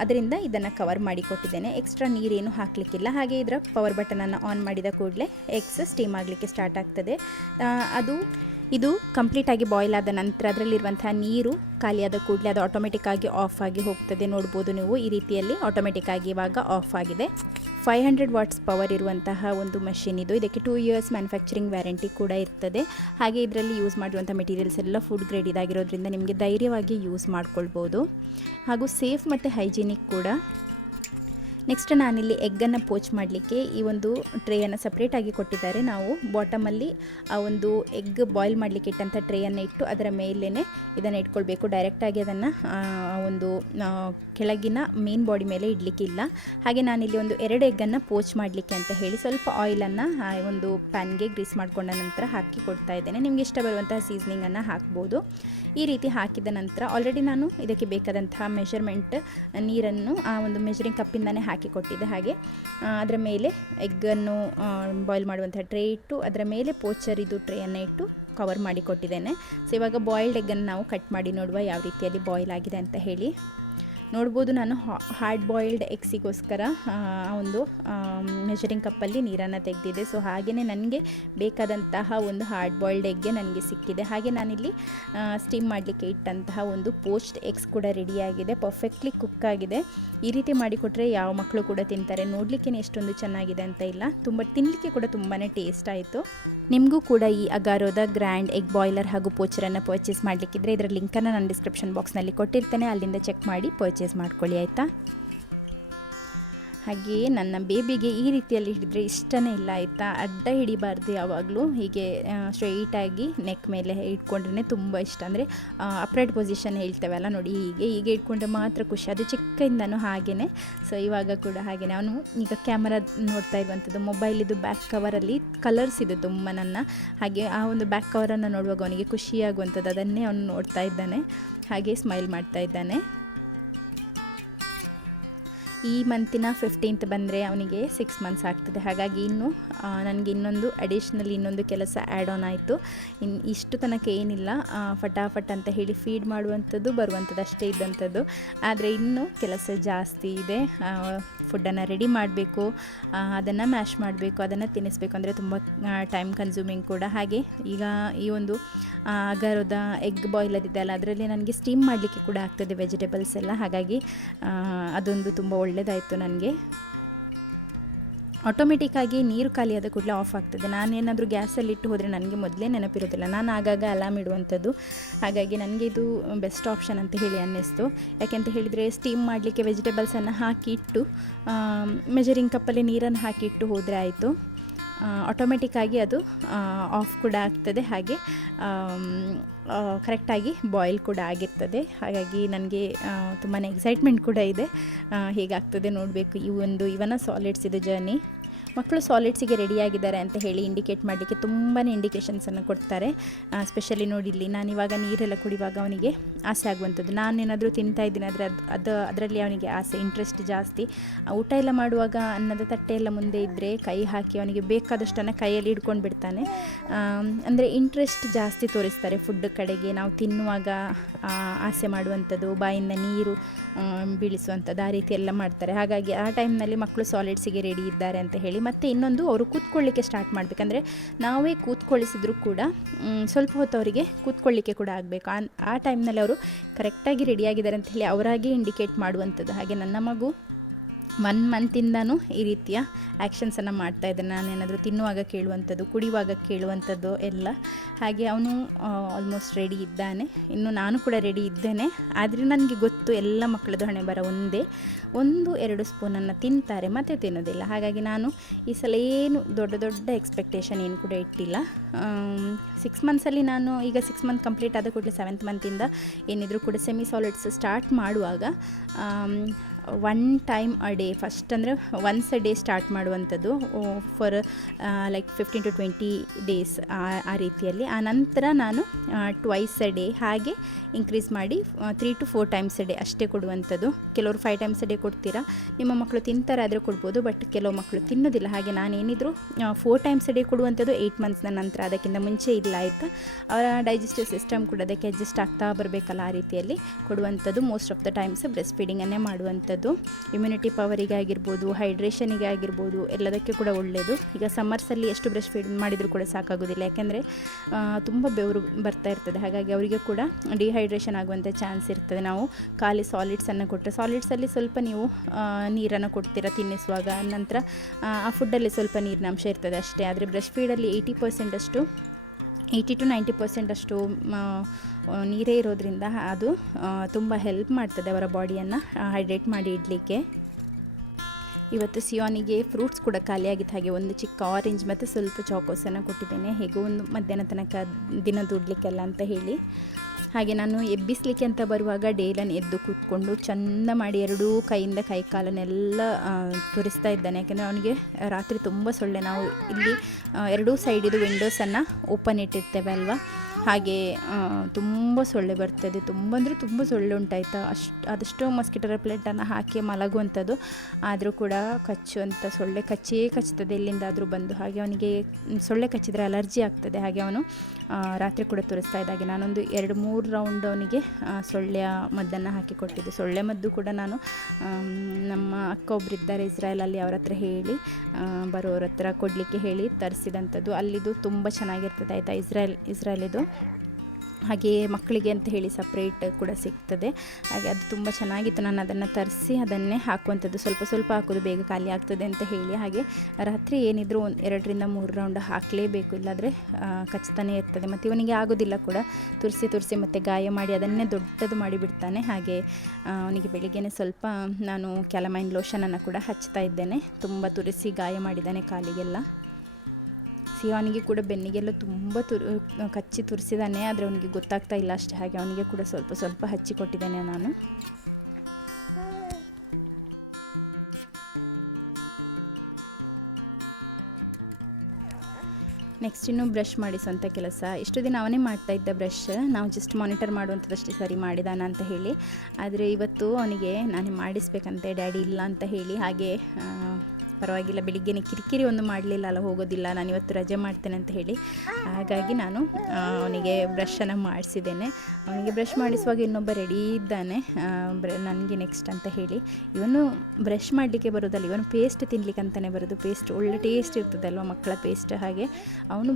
ಅದರಿಂದ ಇದನ್ನು ಕವರ್ ಮಾಡಿಕೊಟ್ಟಿದ್ದೇನೆ. ಎಕ್ಸ್ಟ್ರಾ ನೀರೇನು ಹಾಕಲಿಕ್ಕಿಲ್ಲ. ಹಾಗೆ ಇದರ ಪವರ್ ಬಟನನ್ನು ಆನ್ ಮಾಡಿದ ಕೂಡಲೇ ಎಗ್ಸ್ ಸ್ಟೀಮ್ ಆಗಲಿಕ್ಕೆ ಸ್ಟಾರ್ಟ್ ಆಗ್ತದೆ. ಅದು ಇದು ಕಂಪ್ಲೀಟಾಗಿ ಬಾಯ್ಲ್ ಆದ ನಂತರ ಅದರಲ್ಲಿರುವಂಥ ನೀರು ಖಾಲಿಯಾದ ಕೂಡಲೇ ಅದು ಆಟೋಮೆಟಿಕ್ಕಾಗಿ ಆಫ್ ಆಗಿ ಹೋಗ್ತದೆ. ನೋಡ್ಬೋದು ನೀವು ಈ ರೀತಿಯಲ್ಲಿ ಆಟೋಮೆಟಿಕ್ಕಾಗಿ ಇವಾಗ ಆಫ್ ಆಗಿದೆ. 500 ವಾಟ್ಸ್ ಪವರ್ ಇರುವಂತಹ ಒಂದು ಮಷಿನ್ ಇದು. ಇದಕ್ಕೆ 2 ಇಯರ್ಸ್ ಮ್ಯಾನುಫ್ಯಾಕ್ಚರಿಂಗ್ ವ್ಯಾರಂಟಿ ಕೂಡ ಇರ್ತದೆ. ಹಾಗೆ ಇದರಲ್ಲಿ ಯೂಸ್ ಮಾಡಿರುವಂಥ ಮೆಟೀರಿಯಲ್ಸ್ ಎಲ್ಲ ಫುಡ್ ಗ್ರೇಡ್ ಇದಾಗಿರೋದ್ರಿಂದ ನಿಮಗೆ ಧೈರ್ಯವಾಗಿ ಯೂಸ್ ಮಾಡ್ಕೊಳ್ಬೋದು. ಹಾಗೂ ಸೇಫ್ ಮತ್ತು ಹೈಜಿನಿಕ್ ಕೂಡ. ನೆಕ್ಸ್ಟ್ ನಾನಿಲ್ಲಿ ಎಗ್ಗನ್ನು ಪೋಚ್ ಮಾಡಲಿಕ್ಕೆ ಈ ಒಂದು ಟ್ರೇಯನ್ನು ಸಪ್ರೇಟಾಗಿ ಕೊಟ್ಟಿದ್ದಾರೆ. ನಾವು ಬಾಟಮಲ್ಲಿ ಆ ಒಂದು ಎಗ್ ಬಾಯ್ಲ್ ಮಾಡಲಿಕ್ಕೆ ಇಟ್ಟಂಥ ಟ್ರೇಯನ್ನು ಇಟ್ಟು ಅದರ ಮೇಲೇ ಇದನ್ನು ಇಟ್ಕೊಳ್ಬೇಕು. ಡೈರೆಕ್ಟಾಗಿ ಅದನ್ನು ಒಂದು ಕೆಳಗಿನ ಮೇನ್ ಬಾಡಿ ಮೇಲೆ ಇಡಲಿಕ್ಕಿಲ್ಲ. ಹಾಗೆ ನಾನಿಲ್ಲಿ ಒಂದು 2 ಎಗ್ಗನ್ನು ಪೋಚ್ ಮಾಡಲಿಕ್ಕೆ ಅಂತ ಹೇಳಿ ಸ್ವಲ್ಪ ಆಯಿಲನ್ನು ಒಂದು ಪ್ಯಾನ್ಗೆ ಗ್ರೀಸ್ ಮಾಡಿಕೊಂಡ ನಂತರ ಹಾಕಿ ಕೊಡ್ತಾ ಇದ್ದೇನೆ. ನಿಮಗೆ ಇಷ್ಟ ಬರುವಂತಹ ಸೀಸನಿಂಗನ್ನು ಹಾಕ್ಬೋದು. ಈ ರೀತಿ ಹಾಕಿದ ನಂತರ ಆಲ್ರೆಡಿ ನಾನು ಇದಕ್ಕೆ ಬೇಕಾದಂತಹ ಮೆಷರ್ಮೆಂಟ್ ನೀರನ್ನು ಆ ಒಂದು ಮೆಷರಿಂಗ್ ಕಪ್ಪಿಂದನೇ ಹಾಕಿ ಕೊಟ್ಟಿದ್ದೆ. ಹಾಗೆ ಅದರ ಮೇಲೆ ಎಗ್ಗನ್ನು ಬಾಯ್ಲ್ ಮಾಡುವಂಥ ಟ್ರೇ ಇಟ್ಟು ಅದರ ಮೇಲೆ ಪೋಚರ್ ಇದು ಟ್ರೇಯನ್ನು ಇಟ್ಟು ಕವರ್ ಮಾಡಿ ಕೊಟ್ಟಿದ್ದೇನೆ. ಸೊ ಇವಾಗ ಬಾಯ್ಲ್ಡ್ ಎಗ್ಗನ್ನು ನಾವು ಕಟ್ ಮಾಡಿ ನೋಡುವ ಯಾವ ರೀತಿಯಲ್ಲಿ ಬಾಯ್ಲ್ ಆಗಿದೆ ಅಂತ ಹೇಳಿ. ನೋಡ್ಬೋದು ನಾನು ಹಾರ್ಡ್ ಬಾಯ್ಲ್ಡ್ ಎಗ್ಸಿಗೋಸ್ಕರ ಒಂದು ಮೆಷರಿಂಗ್ ಕಪ್ಪಲ್ಲಿ ನೀರನ್ನು ತೆಗೆದಿದೆ. ಸೊ ಹಾಗೆಯೇ ನನಗೆ ಬೇಕಾದಂತಹ ಒಂದು ಹಾರ್ಡ್ ಬಾಯ್ಲ್ಡ್ ಎಗ್ಗೆ ನನಗೆ ಸಿಕ್ಕಿದೆ. ಹಾಗೆ ನಾನಿಲ್ಲಿ ಸ್ಟೀಮ್ ಮಾಡಲಿಕ್ಕೆ ಇಟ್ಟಂತಹ ಒಂದು ಪೋಚ್ಡ್ ಎಗ್ಸ್ ಕೂಡ ರೆಡಿಯಾಗಿದೆ. ಪರ್ಫೆಕ್ಟ್ಲಿ ಕುಕ್ ಆಗಿದೆ. ಈ ರೀತಿ ಮಾಡಿಕೊಟ್ರೆ ಯಾವ ಮಕ್ಕಳು ಕೂಡ ತಿಂತಾರೆ. ನೋಡಲಿಕ್ಕೆ ಎಷ್ಟೊಂದು ಚೆನ್ನಾಗಿದೆ ಅಂತ ಇಲ್ಲ, ತಿನ್ನಲಿಕ್ಕೆ ಕೂಡ ತುಂಬಾ ಟೇಸ್ಟ್ ಆಯಿತು. ನಿಮಗೂ ಕೂಡ ಈ ಅಗಾರೋದ ಗ್ರ್ಯಾಂಡ್ ಎಗ್ ಬಾಯ್ಲರ್ ಹಾಗೂ ಪೋಚರನ್ನು ಪರ್ಚೇಸ್ ಮಾಡಲಿಕ್ಕಿದ್ರೆ ಇದರ ಲಿಂಕನ್ನು ನಾನು ಡಿಸ್ಕ್ರಿಪ್ಷನ್ ಬಾಕ್ಸ್ನಲ್ಲಿ ಕೊಟ್ಟಿರ್ತೇನೆ. ಅಲ್ಲಿಂದ ಚೆಕ್ ಮಾಡಿ ಪರ್ಚೇಸ್ ಮಾಡ್ಕೊಳ್ಳಿ ಆಯಿತಾ. ಹಾಗೆಯೇ ನನ್ನ ಬೇಬಿಗೆ ಈ ರೀತಿಯಲ್ಲಿ ಹಿಡಿದ್ರೆ ಇಷ್ಟನೇ ಇಲ್ಲ ಆಯಿತಾ. ಅಡ್ಡ ಹಿಡಿಬಾರ್ದು, ಯಾವಾಗಲೂ ಹೀಗೆ ಸ್ಟ್ರೈಟಾಗಿ ನೆಕ್ ಮೇಲೆ ಇಟ್ಕೊಂಡ್ರೆ ತುಂಬ ಇಷ್ಟ. ಅಂದರೆ ಅಪ್ರೈಟ್ ಪೊಸಿಷನ್ ಹೇಳ್ತೇವಲ್ಲ ನೋಡಿ, ಹೀಗೆ ಇಟ್ಕೊಂಡ್ರೆ ಮಾತ್ರ ಖುಷಿ. ಅದು ಚಿಕ್ಕಯಿಂದನೂ ಹಾಗೆಯೇ. ಸೊ ಇವಾಗ ಕೂಡ ಹಾಗೆಯೇ ಅವನು ಈಗ ಕ್ಯಾಮರಾ ನೋಡ್ತಾ ಇರುವಂಥದ್ದು ಮೊಬೈಲಿದು ಬ್ಯಾಕ್ ಕವರಲ್ಲಿ ಕಲರ್ಸ್ ಇದೆ ತುಂಬ ನನ್ನ. ಹಾಗೆ ಆ ಒಂದು ಬ್ಯಾಕ್ ಕವರನ್ನು ನೋಡುವಾಗ ಅವನಿಗೆ ಖುಷಿಯಾಗುವಂಥದ್ದು, ಅದನ್ನೇ ಅವನು ನೋಡ್ತಾ ಇದ್ದಾನೆ. ಹಾಗೆ ಸ್ಮೈಲ್ ಮಾಡ್ತಾ ಇದ್ದಾನೆ. ಈ ಮಂತಿನ 15th ಬಂದರೆ ಅವನಿಗೆ 6 ಮಂತ್ಸ್ ಆಗ್ತದೆ. ಹಾಗಾಗಿ ಇನ್ನು ನನಗೆ ಇನ್ನೊಂದು ಕೆಲಸ ಆ್ಯಡ್ ಆನ್ ಆಯಿತು. ಇಷ್ಟು ತನಕ ಏನಿಲ್ಲ, ಫಟಾಫಟ್ ಅಂತ ಹೇಳಿ ಫೀಡ್ ಮಾಡುವಂಥದ್ದು ಬರುವಂಥದ್ದು ಅಷ್ಟೇ ಇದ್ದಂಥದ್ದು. ಆದರೆ ಇನ್ನೂ ಕೆಲಸ ಜಾಸ್ತಿ ಇದೆ. ಫುಡ್ಡನ್ನು ರೆಡಿ ಮಾಡಬೇಕು, ಅದನ್ನು ಮ್ಯಾಶ್ ಮಾಡಬೇಕು, ಅದನ್ನು ತಿನ್ನಿಸ್ಬೇಕು. ಅಂದರೆ ತುಂಬ ಟೈಮ್ ಕನ್ಸ್ಯೂಮಿಂಗ್ ಕೂಡ. ಹಾಗೆ ಈಗ ಈ ಒಂದು ಅಗಾರೋದ ಎಗ್ ಬಾಯ್ಲರ್ ಇದೆ ಅಲ್ಲ, ಅದರಲ್ಲಿ ನನಗೆ ಸ್ಟೀಮ್ ಮಾಡಲಿಕ್ಕೆ ಕೂಡ ಆಗ್ತದೆ ವೆಜಿಟೇಬಲ್ಸ್ ಎಲ್ಲ. ಹಾಗಾಗಿ ಅದೊಂದು ತುಂಬ ಒಳ್ಳೆಯದಾಯಿತು ನನಗೆ. ಆಟೋಮೆಟಿಕ್ಕಾಗಿ ನೀರು ಖಾಲಿಯಾದ ಕೂಡಲೇ ಆಫ್ ಆಗ್ತದೆ. ನಾನೇನಾದರೂ ಗ್ಯಾಸಲ್ಲಿ ಇಟ್ಟು ಹೋದರೆ ನನಗೆ ಮೊದಲೇ ನೆನಪಿರೋದಿಲ್ಲ. ನಾನು ಆಗಾಗ ಅಲಾರ್ಮ್ ಇಡುವಂಥದ್ದು. ಹಾಗಾಗಿ ನನಗೆ ಇದು ಬೆಸ್ಟ್ ಆಪ್ಷನ್ ಅಂತ ಹೇಳಿ ಅನ್ನಿಸ್ತು. ಯಾಕೆಂತ ಹೇಳಿದರೆ ಸ್ಟೀಮ್ ಮಾಡಲಿಕ್ಕೆ ವೆಜಿಟೇಬಲ್ಸನ್ನು ಹಾಕಿಟ್ಟು ಮೆಜರಿಂಗ್ ಕಪ್ಪಲ್ಲಿ ನೀರನ್ನು ಹಾಕಿಟ್ಟು ಹೋದರೆ ಆಯಿತು. ಆಟೋಮೆಟಿಕ್ಕಾಗಿ ಅದು ಆಫ್ ಕೂಡ ಆಗ್ತದೆ. ಹಾಗೆ ಕರೆಕ್ಟಾಗಿ ಬಾಯ್ಲ್ ಕೂಡ ಆಗಿರ್ತದೆ. ಹಾಗಾಗಿ ನನಗೆ ತುಂಬಾ ಎಕ್ಸೈಟ್ಮೆಂಟ್ ಕೂಡ ಇದೆ. ಹೇಗಾಗ್ತದೆ ನೋಡಬೇಕು. ಇವನ ಸಾಲಿಡ್ಸ್ ಇದು ಜರ್ನಿ. ಮಕ್ಕಳು ಸಾಲಿಡ್ಸಿಗೆ ರೆಡಿಯಾಗಿದ್ದಾರೆ ಅಂತ ಹೇಳಿ ಇಂಡಿಕೇಟ್ ಮಾಡಲಿಕ್ಕೆ ತುಂಬಾ ಇಂಡಿಕೇಷನ್ಸನ್ನು ಕೊಡ್ತಾರೆ. ಸ್ಪೆಷಲಿ ನೋಡಿಲ್ಲಿ ನಾನಿವಾಗ ನೀರೆಲ್ಲ ಕುಡಿಯುವಾಗ ಅವನಿಗೆ ಆಸೆ ಆಗುವಂಥದ್ದು. ನಾನೇನಾದರೂ ತಿಂತಾಯಿದ್ದೀನಿ ಆದರೆ ಅದರಲ್ಲಿ ಅವನಿಗೆ ಆಸೆ, ಇಂಟ್ರೆಸ್ಟ್ ಜಾಸ್ತಿ. ಊಟ ಎಲ್ಲ ಮಾಡುವಾಗ ಅನ್ನದ ತಟ್ಟೆ ಎಲ್ಲ ಮುಂದೆ ಇದ್ದರೆ ಕೈ ಹಾಕಿ ಅವನಿಗೆ ಬೇಕಾದಷ್ಟನ್ನು ಕೈಯಲ್ಲಿ ಹಿಡ್ಕೊಂಡು ಬಿಡ್ತಾನೆ. ಅಂದರೆ ಇಂಟ್ರೆಸ್ಟ್ ಜಾಸ್ತಿ ತೋರಿಸ್ತಾರೆ ಫುಡ್ ಕಡೆಗೆ. ನಾವು ತಿನ್ನುವಾಗ ಆಸೆ ಮಾಡುವಂಥದ್ದು, ಬಾಯಿಂದ ನೀರು ಬೀಳಿಸುವಂಥದ್ದು, ಆ ರೀತಿ ಎಲ್ಲ ಮಾಡ್ತಾರೆ. ಹಾಗಾಗಿ ಆ ಟೈಮ್ನಲ್ಲಿ ಮಕ್ಕಳು ಸಾಲಿಡ್ಸಿಗೆ ರೆಡಿ ಇದ್ದಾರೆ ಅಂತ ಹೇಳಿ. ಮತ್ತು ಇನ್ನೊಂದು, ಅವರು ಕೂತ್ಕೊಳ್ಳಿಕ್ಕೆ ಸ್ಟಾರ್ಟ್ ಮಾಡಬೇಕಂದ್ರೆ ನಾವೇ ಕೂತ್ಕೊಳ್ಳಿಸಿದ್ರು ಕೂಡ ಸ್ವಲ್ಪ ಹೊತ್ತು ಅವರಿಗೆ ಕೂತ್ಕೊಳ್ಳಿಕ್ಕೆ ಕೂಡ ಆಗಬೇಕು. ಆ ಟೈಮ್ನಲ್ಲಿ ಅವರು ಕರೆಕ್ಟಾಗಿ ರೆಡಿಯಾಗಿದ್ದಾರೆ ಅಂತ ಹೇಳಿ ಅವರಾಗೆ ಇಂಡಿಕೇಟ್ ಮಾಡುವಂಥದ್ದು. ಹಾಗೆ ನನ್ನ ಮಗು 1 ಮಂತಿಂದನೂ ಈ ರೀತಿಯ ಆ್ಯಕ್ಷನ್ಸನ್ನು ಮಾಡ್ತಾಯಿದ್ದಾನೆ. ನಾನೇನಾದರೂ ತಿನ್ನುವಾಗ ಕೇಳುವಂಥದ್ದು, ಕುಡಿಯುವಾಗ ಕೇಳುವಂಥದ್ದು ಎಲ್ಲ. ಹಾಗೆ ಅವನು ಆಲ್ಮೋಸ್ಟ್ ರೆಡಿ ಇದ್ದಾನೆ. ಇನ್ನು ನಾನು ಕೂಡ ರೆಡಿ ಇದ್ದೇನೆ. ಆದರೆ ನನಗೆ ಗೊತ್ತು ಎಲ್ಲ ಮಕ್ಕಳದ್ದು ಹಣೆ ಬರ ಒಂದೇ, 1-2 ಸ್ಪೂನನ್ನು ತಿಂತಾರೆ ಮತ್ತು ತಿನ್ನೋದಿಲ್ಲ. ಹಾಗಾಗಿ ನಾನು ಈ ಸಲ ಏನು ದೊಡ್ಡ ಎಕ್ಸ್ಪೆಕ್ಟೇಷನ್ ಏನು ಕೂಡ ಇಟ್ಟಿಲ್ಲ. 6 ಮಂತ್ಸಲ್ಲಿ ನಾನು ಈಗ 6 ಮಂತ್ ಕಂಪ್ಲೀಟ್ ಆದ ಕೂಡಲೇ 7th ಮಂತಿಂದ ಏನಿದ್ರು ಕೂಡ ಸೆಮಿ ಸಾಲಿಡ್ಸ್ ಸ್ಟಾರ್ಟ್ ಮಾಡುವಾಗ 1 ಟೈಮ್ ಅ ಡೇ, ಫಸ್ಟ್ ಅಂದರೆ ಒನ್ಸ್ ಅ ಡೇ ಸ್ಟಾರ್ಟ್ ಮಾಡುವಂಥದ್ದು ಫಾರ್ ಲೈಕ್ 15 to 20 ಡೇಸ್ ಆ ರೀತಿಯಲ್ಲಿ. ಆ ನಂತರ ನಾನು ಟ್ವೈಸ್ ಅ ಡೇ ಹಾಗೆ ಇನ್ಕ್ರೀಸ್ ಮಾಡಿ 3 to 4 ಟೈಮ್ಸ್ ಅ ಡೇ ಅಷ್ಟೇ ಕೊಡುವಂಥದ್ದು. ಕೆಲವರು 5 ಟೈಮ್ಸ್ ಅ ಡೇ ಕೊಡ್ತೀರಾ, ನಿಮ್ಮ ಮಕ್ಕಳು ತಿಂತಾರೆ ಆದರೆ ಕೊಡ್ಬೋದು. ಬಟ್ ಕೆಲವು ಮಕ್ಕಳು ತಿನ್ನೋದಿಲ್ಲ. ಹಾಗೆ ನಾನೇನಿದ್ರು 4 ಟೈಮ್ಸ್ ಅ ಡೇ ಕೊಡುವಂಥದ್ದು 8 ಮಂತ್ಸ್ನ ನಂತರ. ಅದಕ್ಕಿಂತ ಮುಂಚೆ ಇಲ್ಲ ಆಯಿತಾ. ಅವರ ಡೈಜೆಸ್ಟಿವ್ ಸಿಸ್ಟಮ್ ಕೂಡ ಅದಕ್ಕೆ ಅಡ್ಜಸ್ಟ್ ಆಗ್ತಾ ಬರಬೇಕಲ್ಲ, ಆ ರೀತಿಯಲ್ಲಿ ಕೊಡುವಂಥದ್ದು. Most of the times breast ಫೀಡಿಂಗನ್ನೇ ಮಾಡುವಂಥದ್ದು. ಒಳ್ಳೆಯದು. ಇಮ್ಯುನಿಟಿ ಪವರಿಗೆ ಆಗಿರ್ಬೋದು, ಹೈಡ್ರೇಷನಿಗೆ ಆಗಿರ್ಬೋದು, ಎಲ್ಲದಕ್ಕೆ ಕೂಡ ಒಳ್ಳೆಯದು. ಈಗ ಸಮ್ಮರ್ಸಲ್ಲಿ ಎಷ್ಟು ಬ್ರಷ್ ಫೀಡ್ ಮಾಡಿದರೂ ಕೂಡ ಸಾಕಾಗೋದಿಲ್ಲ, ಯಾಕೆಂದರೆ ತುಂಬ ಬೆವರು ಬರ್ತಾ ಇರ್ತದೆ. ಹಾಗಾಗಿ ಅವರಿಗೆ ಕೂಡ ಡಿಹೈಡ್ರೇಷನ್ ಆಗುವಂಥ ಚಾನ್ಸ್ ಇರ್ತದೆ. ನಾವು ಖಾಲಿ ಸಾಲಿಡ್ಸನ್ನು ಕೊಟ್ಟರೆ, ಸಾಲಿಡ್ಸಲ್ಲಿ ಸ್ವಲ್ಪ ನೀವು ನೀರನ್ನು ಕೊಡ್ತೀರಾ ತಿನ್ನಿಸುವಾಗ, ನಂತರ ಆ ಫುಡ್ಡಲ್ಲಿ ಸ್ವಲ್ಪ ನೀರಿನ ಅಂಶ ಇರ್ತದೆ ಅಷ್ಟೇ. ಆದರೆ ಬ್ರಷ್ ಫೀಡಲ್ಲಿ 80 to 90% ಅಷ್ಟು ನೀರೇ ಇರೋದ್ರಿಂದ ಅದು ತುಂಬ ಹೆಲ್ಪ್ ಮಾಡ್ತದೆ ಅವರ ಬಾಡಿಯನ್ನು ಹೈಡ್ರೇಟ್ ಮಾಡಿ ಇಡಲಿಕ್ಕೆ. ಇವತ್ತು ಸಿಯೋನಿಗೆ ಫ್ರೂಟ್ಸ್ ಕೂಡ ಖಾಲಿಯಾಗಿತ್ತು. ಹಾಗೆ ಒಂದು ಚಿಕ್ಕ ಆರೆಂಜ್ ಮತ್ತು ಸ್ವಲ್ಪ ಚಾಕೋಸನ್ನು ಕೊಟ್ಟಿದ್ದೇನೆ, ಹೇಗೋ ಒಂದು ಮಧ್ಯಾಹ್ನ ತನಕ ದಿನ ದುಡ್ಲಿಕ್ಕೆಲ್ಲ ಅಂತ ಹೇಳಿ. ಹಾಗೆ ನಾನು ಎಬ್ಬಿಸಲಿಕ್ಕೆ ಅಂತ ಬರುವಾಗ ಡೇಲನ್ ಎದ್ದು ಕೂತ್ಕೊಂಡು ಚೆಂದ ಮಾಡಿ ಎರಡೂ ಕೈಯಿಂದ ಕೈ ಕಾಲನ್ನೆಲ್ಲ ತುರಿಸ್ತಾ ಇದ್ದಾನೆ. ಯಾಕೆಂದರೆ ಅವನಿಗೆ ರಾತ್ರಿ ತುಂಬ ಸೊಳ್ಳೆ. ನಾವು ಇಲ್ಲಿ ಎರಡೂ ಸೈಡಿದು ವಿಂಡೋಸನ್ನು ಓಪನ್ ಇಟ್ಟಿರ್ತೇವೆ ಅಲ್ವಾ, ಹಾಗೆ ತುಂಬ ಸೊಳ್ಳೆ ಬರ್ತದೆ. ತುಂಬ ಅಂದರೆ ತುಂಬ ಸೊಳ್ಳೆ ಉಂಟಾಯ್ತಾ, ಆದಷ್ಟು ಮಸ್ಕಿಟೋ ರೆಪೆಲೆಂಟನ್ನು ಹಾಕಿ ಮಲಗುವಂಥದ್ದು. ಆದರೂ ಕೂಡ ಕಚ್ಚುವಂಥ ಸೊಳ್ಳೆ ಕಚ್ತದೆ ಎಲ್ಲಿಂದಾದರೂ ಬಂದು. ಹಾಗೆ ಅವನಿಗೆ ಸೊಳ್ಳೆ ಕಚ್ಚಿದರೆ ಅಲರ್ಜಿ ಆಗ್ತದೆ. ಹಾಗೆ ಅವನು ರಾತ್ರಿ ಕೂಡ ತುರಿಸ್ತಾ ಇದ್ದಾಗೆ ನಾನೊಂದು 2-3 ರೌಂಡ್ ಅವನಿಗೆ ಸೊಳ್ಳೆಯ ಮದ್ದನ್ನು ಹಾಕಿ ಕೊಟ್ಟಿದ್ದು. ಸೊಳ್ಳೆ ಮದ್ದು ಕೂಡ ನಾನು ನಮ್ಮ ಅಕ್ಕ ಒಬ್ಬರಿದ್ದಾರೆ ಇಸ್ರಾಯೇಲಲ್ಲಿ, ಅವ್ರ ಹತ್ರ ಹೇಳಿ ಬರೋರ ಹತ್ರ ಕೊಡಲಿಕ್ಕೆ ಹೇಳಿ ತರಿಸಿದಂಥದ್ದು. ಅಲ್ಲಿದು ತುಂಬ ಚೆನ್ನಾಗಿರ್ತದೆ ಆಯಿತಾ, ಇಸ್ರಾಯೇಲಿದು. ಹಾಗೆ ಮಕ್ಕಳಿಗೆ ಅಂತ ಹೇಳಿ ಸಪ್ರೇಟ್ ಕೂಡ ಸಿಗ್ತದೆ. ಹಾಗೆ ಅದು ತುಂಬ ಚೆನ್ನಾಗಿತ್ತು. ನಾನು ಅದನ್ನು ತರಿಸಿ ಅದನ್ನೇ ಹಾಕುವಂಥದ್ದು, ಸ್ವಲ್ಪ ಸ್ವಲ್ಪ ಹಾಕೋದು, ಬೇಗ ಖಾಲಿ ಆಗ್ತದೆ ಅಂತ ಹೇಳಿ. ಹಾಗೆ ರಾತ್ರಿ ಏನಿದ್ರು 2-3 ರೌಂಡ್ ಹಾಕಲೇಬೇಕು, ಇಲ್ಲಾಂದರೆ ಕಚ್ತಾನೆ ಇರ್ತದೆ. ಮತ್ತು ಇವನಿಗೆ ಆಗೋದಿಲ್ಲ ಕೂಡ, ತುರಿಸಿ ಮತ್ತು ಗಾಯ ಮಾಡಿ ಅದನ್ನೇ ದೊಡ್ಡದು ಮಾಡಿಬಿಡ್ತಾನೆ. ಹಾಗೆ ಅವನಿಗೆ ಬೆಳಿಗ್ಗೆನೇ ಸ್ವಲ್ಪ ನಾನು ಕ್ಯಾಲಮೈನ್ ಲೋಷನನ್ನು ಕೂಡ ಹಚ್ತಾ ಇದ್ದೇನೆ. ತುಂಬ ತುರಿಸಿ ಗಾಯ ಮಾಡಿದ್ದಾನೆ ಕಾಲಿಗೆಲ್ಲ. ಸಿಯೋನಿಗೆ ಕೂಡ ಬೆನ್ನಿಗೆಲ್ಲ ತುಂಬ ಕಚ್ಚಿ ತುರಿಸಿದ್ದಾನೆ, ಆದರೆ ಅವನಿಗೆ ಗೊತ್ತಾಗ್ತಾ ಇಲ್ಲ ಅಷ್ಟೇ. ಹಾಗೆ ಅವನಿಗೆ ಕೂಡ ಸ್ವಲ್ಪ ಸ್ವಲ್ಪ ಹಚ್ಚಿಕೊಟ್ಟಿದ್ದೇನೆ ನಾನು. ನೆಕ್ಸ್ಟ್ ಇನ್ನು ಬ್ರಷ್ ಮಾಡಿಸುವಂಥ ಕೆಲಸ. ಇಷ್ಟು ದಿನ ಅವನೇ ಮಾಡ್ತಾಯಿದ್ದ ಬ್ರಷ್, ನಾವು ಜಸ್ಟ್ ಮಾನಿಟರ್ ಮಾಡುವಂಥದ್ದಷ್ಟೇ ಸರಿ ಮಾಡಿದಾನ ಅಂತ ಹೇಳಿ. ಆದರೆ ಇವತ್ತು ಅವನಿಗೆ ನಾನೇ ಮಾಡಿಸ್ಬೇಕಂತೆ, ಡ್ಯಾಡಿ ಇಲ್ಲ ಅಂತ ಹೇಳಿ. ಹಾಗೆ ಪರವಾಗಿಲ್ಲ, ಬೆಳಿಗ್ಗೆನೇ ಕಿರಿಕಿರಿ ಒಂದು ಮಾಡಲಿಲ್ಲ ಅಲ್ಲ, ಹೋಗೋದಿಲ್ಲ ನಾನು ಇವತ್ತು ರಜೆ ಮಾಡ್ತೇನೆ ಅಂತ ಹೇಳಿ. ಹಾಗಾಗಿ ನಾನು ಅವನಿಗೆ ಬ್ರಷನ್ನು ಮಾಡಿಸಿದ್ದೇನೆ. ಅವನಿಗೆ ಬ್ರಷ್ ಮಾಡಿಸುವಾಗ ಇನ್ನೊಬ್ಬ ರೆಡಿ ಇದ್ದಾನೆ ನನಗೆ ನೆಕ್ಸ್ಟ್ ಅಂತ ಹೇಳಿ. ಇವನು ಬ್ರಷ್ ಮಾಡಲಿಕ್ಕೆ ಬರೋದಲ್ಲ, ಇವನು ಪೇಸ್ಟ್ ತಿನ್ಲಿಕ್ಕೆ ಅಂತಲೇ ಬರೋದು. ಪೇಸ್ಟ್ ಒಳ್ಳೆ ಟೇಸ್ಟ್ ಇರ್ತದಲ್ವ ಮಕ್ಕಳ ಪೇಸ್ಟ್. ಹಾಗೆ ಅವನು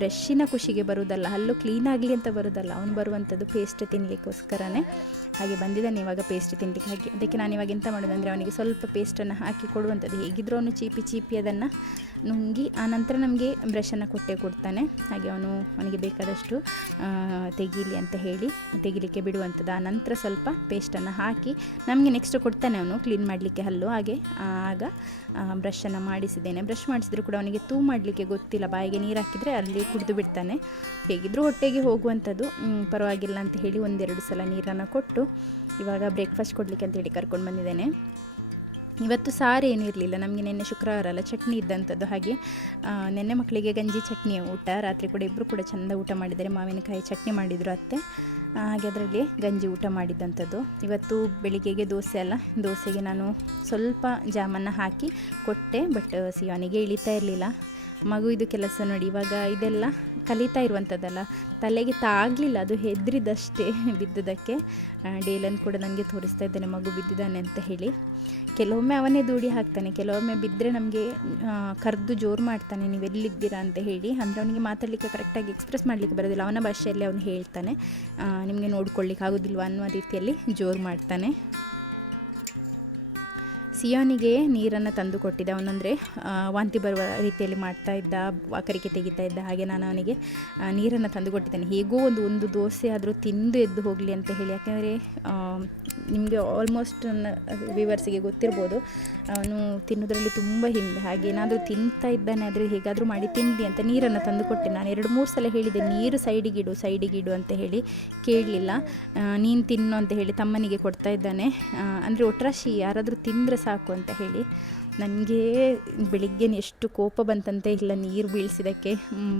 ಬ್ರಷ್ಷಿನ ಖುಷಿಗೆ ಬರೋದಲ್ಲ, ಹಲ್ಲು ಕ್ಲೀನ್ ಆಗಲಿ ಅಂತ ಬರೋದಲ್ಲ, ಅವನು ಬರುವಂಥದ್ದು ಪೇಸ್ಟ್ ತಿನ್ನಲಿಕ್ಕೋಸ್ಕರನೇ. ಹಾಗೆ ಬಂದಿದ್ದಾನೆ ಇವಾಗ ಪೇಸ್ಟ್ ತಿನ್ನಲಿಕ್ಕೆ. ಹಾಗೆ ಅದಕ್ಕೆ ನಾನು ಇವಾಗ ಎಂತ ಮಾಡೋದಂದರೆ ಅವನಿಗೆ ಸ್ವಲ್ಪ ಪೇಸ್ಟನ್ನು ಹಾಕಿ ಕೊಡುವಂಥದ್ದು. ಹೇಗಿದ್ದರೂ ಅವನು ಚೀಪಿ ಅದನ್ನು ನುಂಗಿ ಆನಂತರ ನಮಗೆ ಬ್ರಷನ್ನು ಕೊಡ್ತಾನೆ. ಹಾಗೆ ಅವನಿಗೆ ಬೇಕಾದಷ್ಟು ತೆಗೀಲಿ ಅಂತ ಹೇಳಿ ತೆಗಿಲಿಕ್ಕೆ ಬಿಡುವಂಥದ್ದು. ಆ ನಂತರ ಸ್ವಲ್ಪ ಪೇಸ್ಟನ್ನು ಹಾಕಿ ನಮಗೆ ನೆಕ್ಸ್ಟ್ ಕೊಡ್ತಾನೆ ಅವನು ಕ್ಲೀನ್ ಮಾಡಲಿಕ್ಕೆ ಹಲ್ಲು. ಹಾಗೆ ಆಗ ಬ್ರಷನ್ನು ಮಾಡಿಸಿದ್ದೇನೆ. ಬ್ರಷ್ ಮಾಡಿಸಿದ್ರು ಕೂಡ ಅವನಿಗೆ ತೂ ಮಾಡಲಿಕ್ಕೆ ಗೊತ್ತಿಲ್ಲ, ಬಾಯಿಗೆ ನೀರು ಹಾಕಿದರೆ ಅಲ್ಲಿ ಕುಡಿದು ಬಿಡ್ತಾನೆ. ಹೇಗಿದ್ದರೂ ಹೊಟ್ಟೆಗೆ ಹೋಗುವಂಥದ್ದು, ಪರವಾಗಿಲ್ಲ ಅಂತ ಹೇಳಿ 1-2 ಸಲ ನೀರನ್ನು ಕೊಟ್ಟು ಇವಾಗ ಬ್ರೇಕ್ಫಾಸ್ಟ್ ಕೊಡಲಿಕ್ಕೆ ಅಂತೇಳಿ ಕರ್ಕೊಂಡು ಬಂದಿದ್ದೇನೆ. ಇವತ್ತು ಸಾರು ಏನೂ ಇರಲಿಲ್ಲ ನಮಗೆ, ನಿನ್ನೆ ಶುಕ್ರವಾರ ಅಲ್ಲ, ಚಟ್ನಿ ಇದ್ದಂಥದ್ದು. ಹಾಗೆ ನಿನ್ನೆ ಮಕ್ಕಳಿಗೆ ಗಂಜಿ ಚಟ್ನಿಯ ಊಟ, ರಾತ್ರಿ ಕೂಡ ಇಬ್ಬರು ಕೂಡ ಚೆಂದ ಊಟ ಮಾಡಿದ್ದಾರೆ. ಮಾವಿನಕಾಯಿ ಚಟ್ನಿ ಮಾಡಿದರು ಅತ್ತೆ, ಹಾಗೆ ಅದರಲ್ಲಿ ಗಂಜಿ ಊಟ ಮಾಡಿದ್ದಂಥದ್ದು. ಇವತ್ತು ಬೆಳಿಗ್ಗೆಗೆ ದೋಸೆ ಅಲ್ಲ, ದೋಸೆಗೆ ನಾನು ಸ್ವಲ್ಪ ಜಾಮನ್ನು ಹಾಕಿ ಕೊಟ್ಟೆ. ಬಟ್ ಸಿಯೋನಿಗೆ ಇಳಿತಾ ಇರಲಿಲ್ಲ. ಮಗು ಇದು ಕೆಲಸ ನೋಡಿ, ಇವಾಗ ಇದೆಲ್ಲ ಕಲಿತಾ ಇರುವಂಥದ್ದಲ್ಲ, ತಲೆಗೆ ತಾಗಲಿಲ್ಲ, ಅದು ಹೆದರಿದಷ್ಟೇ ಬಿದ್ದದಕ್ಕೆ. ಡೇಲನ್ ಕೂಡ ನನಗೆ ತೋರಿಸ್ತಾ ಇದ್ದಾನೆ ಮಗು ಬಿದ್ದಿದ್ದಾನೆ ಅಂತ ಹೇಳಿ. ಕೆಲವೊಮ್ಮೆ ಅವನೇ ದೂಡಿ ಹಾಕ್ತಾನೆ, ಕೆಲವೊಮ್ಮೆ ಬಿದ್ದರೆ ನಮಗೆ ಕರೆದು ಜೋರು ಮಾಡ್ತಾನೆ, ನೀವು ಎಲ್ಲಿದ್ದೀರಾ ಅಂತ ಹೇಳಿ. ಅಂದರೆ ಅವನಿಗೆ ಮಾತಾಡಲಿಕ್ಕೆ ಕರೆಕ್ಟಾಗಿ ಎಕ್ಸ್ಪ್ರೆಸ್ ಮಾಡಲಿಕ್ಕೆ ಬರೋದಿಲ್ಲ, ಅವನ ಭಾಷೆಯಲ್ಲಿ ಅವನು ಹೇಳ್ತಾನೆ, ನಿಮಗೆ ನೋಡ್ಕೊಳ್ಳಿಕ್ಕೆ ಆಗೋದಿಲ್ವ ಅನ್ನುವ ರೀತಿಯಲ್ಲಿ ಜೋರು ಮಾಡ್ತಾನೆ. ಸಿಯೋನಿಗೆ ನೀರನ್ನು ತಂದು ಕೊಟ್ಟಿದ್ದೆ. ಅವನಂದರೆ ವಾಂತಿ ಬರುವ ರೀತಿಯಲ್ಲಿ ಮಾಡ್ತಾ ಇದ್ದ, ವಾಕರಿಕೆ ತೆಗಿತಾ ಇದ್ದ. ಹಾಗೆ ನಾನು ಅವನಿಗೆ ನೀರನ್ನು ತಂದು ಕೊಟ್ಟಿದ್ದೇನೆ. ಹೇಗೋ ಒಂದು ದೋಸೆ ಆದರೂ ತಿಂದು ಎದ್ದು ಹೋಗಲಿ ಅಂತ ಹೇಳಿ. ಯಾಕೆಂದರೆ ನಿಮಗೆ ಆಲ್ಮೋಸ್ಟ್ ವ್ಯೂವರ್ಸಿಗೆ ಗೊತ್ತಿರ್ಬೋದು, ಅವನು ತಿನ್ನೋದ್ರಲ್ಲಿ ತುಂಬ ಹಿಂದೆ. ಹಾಗೆ ಏನಾದರೂ ತಿಂತಾ ಇದ್ದಾನೆ ಆದರೆ ಹೇಗಾದರೂ ಮಾಡಿ ತಿನ್ನಲಿ ಅಂತ ನೀರನ್ನು ತಂದು ಕೊಟ್ಟೆ. ನಾನು 2-3 ಸಲ ಹೇಳಿದೆ, ನೀರು ಸೈಡಿಗಿಡು ಅಂತ ಹೇಳಿ, ಕೇಳಲಿಲ್ಲ. ನೀನು ತಿನ್ನು ಅಂತ ಹೇಳಿ ತಮ್ಮನಿಗೆ ಕೊಡ್ತಾ ಇದ್ದಾನೆ. ಅಂದರೆ ಒಟ್ರಾಶಿ ಯಾರಾದರೂ ತಿಂದರೆ ಸಾಕು ಅಂತ ಹೇಳಿ. ನನಗೆ ಬೆಳಿಗ್ಗೆ ಎಷ್ಟು ಕೋಪ ಬಂತಂತೆ ಇಲ್ಲ ನೀರು ಬೀಳಿಸಿದ್ದಕ್ಕೆ.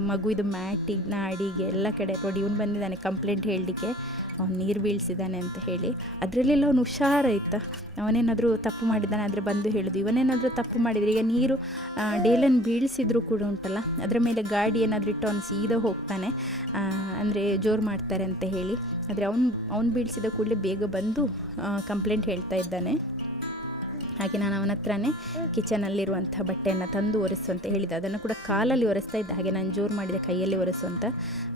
ಮಗು ಇದು ಮ್ಯಾಟಿನ ಅಡಿಗೆ ಎಲ್ಲ ಕಡೆ ನೋಡಿ, ಇವನು ಬಂದಿದ್ದಾನೆ ಕಂಪ್ಲೇಂಟ್ ಹೇಳಲಿಕ್ಕೆ, ಅವ್ನು ನೀರು ಬೀಳಿಸಿದ್ದಾನೆ ಅಂತ ಹೇಳಿ. ಅದರಲ್ಲೆಲ್ಲ ಅವನು ಹುಷಾರಾಯ್ತಾ, ಅವನೇನಾದರೂ ತಪ್ಪು ಮಾಡಿದ್ದಾನೆ ಆದರೆ ಬಂದು ಹೇಳೋದು. ಇವನೇನಾದರೂ ತಪ್ಪು ಮಾಡಿದರೆ, ಈಗ ನೀರು ಡೇಲನ್ ಬೀಳಿಸಿದ್ರು ಕೂಡ ಉಂಟಲ್ಲ, ಅದರ ಮೇಲೆ ಗಾಡಿ ಏನಾದರೂ ಇಟ್ಟು ಅವನು ಸೀದಾ ಹೋಗ್ತಾನೆ, ಅಂದರೆ ಜೋರು ಮಾಡ್ತಾರೆ ಅಂತ ಹೇಳಿ. ಆದರೆ ಅವನು ಬೀಳಿಸಿದ ಕೂಡಲೇ ಬೇಗ ಬಂದು ಕಂಪ್ಲೇಂಟ್ ಹೇಳ್ತಾ ಇದ್ದಾನೆ. ಹಾಗೆ ನಾನು ಅವನ ಹತ್ರನೇ ಕಿಚನಲ್ಲಿರುವಂಥ ಬಟ್ಟೆಯನ್ನು ತಂದು ಒರೆಸು ಅಂತ ಹೇಳಿದೆ. ಅದನ್ನು ಕೂಡ ಕಾಲಲ್ಲಿ ಒರೆಸ್ತಾ ಇದ್ದ, ಹಾಗೆ ನಾನು ಜೋರು ಮಾಡಿದೆ ಕೈಯಲ್ಲಿ ಒರೆಸು ಅಂತ.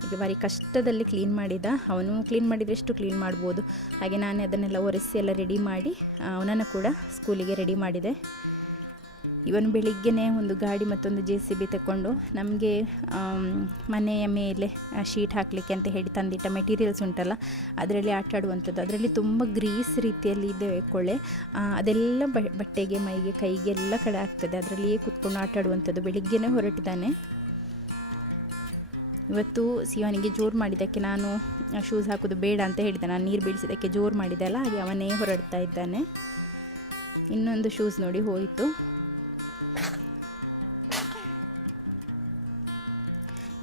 ಹಾಗೆ ಭಾರಿ ಕಷ್ಟದಲ್ಲಿ ಕ್ಲೀನ್ ಮಾಡಿದ. ಅವನು ಕ್ಲೀನ್ ಮಾಡಿದರೆ ಎಷ್ಟು ಕ್ಲೀನ್ ಮಾಡ್ಬೋದು. ಹಾಗೆ ನಾನು ಅದನ್ನೆಲ್ಲ ಒರೆಸಿ ಎಲ್ಲ ರೆಡಿ ಮಾಡಿ ಅವನನ್ನು ಕೂಡ ಸ್ಕೂಲಿಗೆ ರೆಡಿ ಮಾಡಿದೆ. ಇವನು ಬೆಳಿಗ್ಗೆನೇ ಒಂದು ಗಾಡಿ ಮತ್ತೊಂದು JCB ತಗೊಂಡು ನಮಗೆ ಮನೆಯ ಮೇಲೆ ಶೀಟ್ ಹಾಕಲಿಕ್ಕೆ ಅಂತ ಹೇಳಿ ತಂದಿಟ್ಟ ಮೆಟೀರಿಯಲ್ಸ್ ಉಂಟಲ್ಲ, ಅದರಲ್ಲಿ ಆಟ ಆಡುವಂಥದ್ದು. ಅದರಲ್ಲಿ ತುಂಬ ಗ್ರೀಸ್ ರೀತಿಯಲ್ಲಿ ಇದೆ ಕೊಳೆ, ಅದೆಲ್ಲ ಬಟ್ಟೆಗೆ, ಮೈಗೆ, ಕೈಗೆ ಎಲ್ಲ ಕಡೆ ಆಗ್ತದೆ. ಅದರಲ್ಲಿಯೇ ಕೂತ್ಕೊಂಡು ಆಟ ಆಡುವಂಥದ್ದು. ಬೆಳಿಗ್ಗೆನೇ ಹೊರಟಿದ್ದಾನೆ. ಇವತ್ತು ಸಿಯೋನಿಗೆ ಜೋರು ಮಾಡಿದ್ದಕ್ಕೆ ನಾನು ಶೂಸ್ ಹಾಕೋದು ಬೇಡ ಅಂತ ಹೇಳಿದೆ. ನಾನು ನೀರು ಬೀಳಿಸಿದ್ದಕ್ಕೆ ಜೋರು ಮಾಡಿದೆ ಅಲ್ಲ, ಹಾಗೆ ಅವನೇ ಹೊರಡ್ತಾ ಇದ್ದಾನೆ. ಇನ್ನೊಂದು ಶೂಸ್ ನೋಡಿ ಹೋಯಿತು.